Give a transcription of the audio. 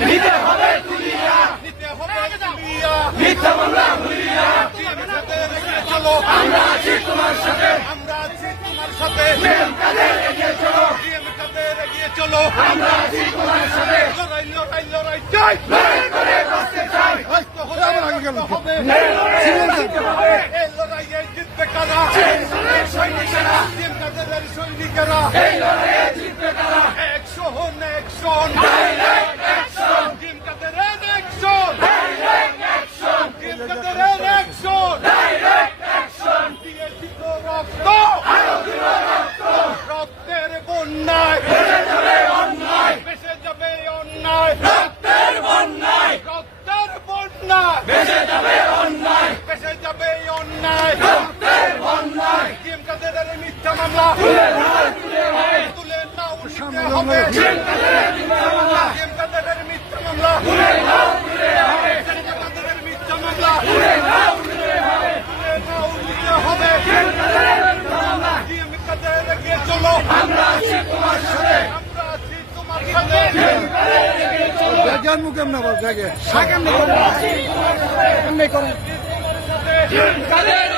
নিতে হবে তুলিয়া মিথ্যা মামলা ভুলিয়া চলো আমরা আছি তোমার সাথে এগিয়ে চলো আমরা আছি তোমার সাথে লড়াই চাই লড়াই করে বাঁচতে চাই এই লড়াইয়ে জিতবে কারা সৈনিকেরা এই লড়াইয়ে জিতবে কারা অ্যাকশন ডাইরেক্ট অ্যাকশন টিম কাদের অ্যাকশন ডাইরেক্ট অ্যাকশন টিম কাদের অ্যাকশন ডাইরেক্ট অ্যাকশন দিয়ে দিত রক্ত আরো দিব রক্ত রক্তের বন্যায় ভেসে যাবে অন্যায় রক্তের বন্যায় ভেসে যাবে অন্যায় রক্তের বন্যায় টিম কাদের মিথ্যা মামলা তুলে নাও উঠতে হবে টিম কাদের মিথ্যা মামলা মিথ্যা মামলা তুলে নাও উঠতে হবে টিম কাদের এগিয়ে চলো আমরা আছি তোমার সাথে জানবো কেমন জায়গায় টিম কাদের